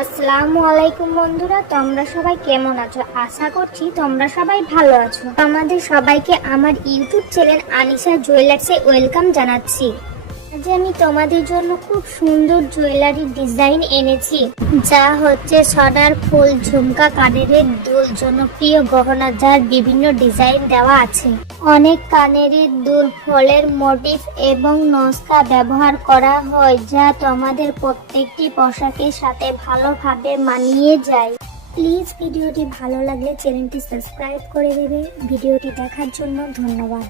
আসসালামু আলাইকুম বন্ধুরা, তোমরা সবাই কেমন আছো? আশা করছি তোমরা সবাই ভালো আছো। তোমাদের সবাইকে আমার ইউটিউব চ্যানেল আনিশা জুয়েলার্সে ওয়েলকাম জানাচ্ছি। আজ আমি তোমাদের জন্য খুব সুন্দর জুয়েলারি ডিজাইন এনেছি, যা হচ্ছে সনার ফুল, ঝুমকা, কানের দুল, জনপ্রিয় গহনা যার বিভিন্ন ডিজাইন দেওয়া আছে। অনেক কানের দুল, ফলের মোটিফ এবং নকশা ব্যবহার করা হয়, যা তোমাদের প্রত্যেকটি পোশাকের সাথে ভালোভাবে মানিয়ে যায়। প্লিজ ভিডিওটি ভালো লাগলে চ্যানেলটি সাবস্ক্রাইব করে দেবে। ভিডিওটি দেখার জন্য ধন্যবাদ।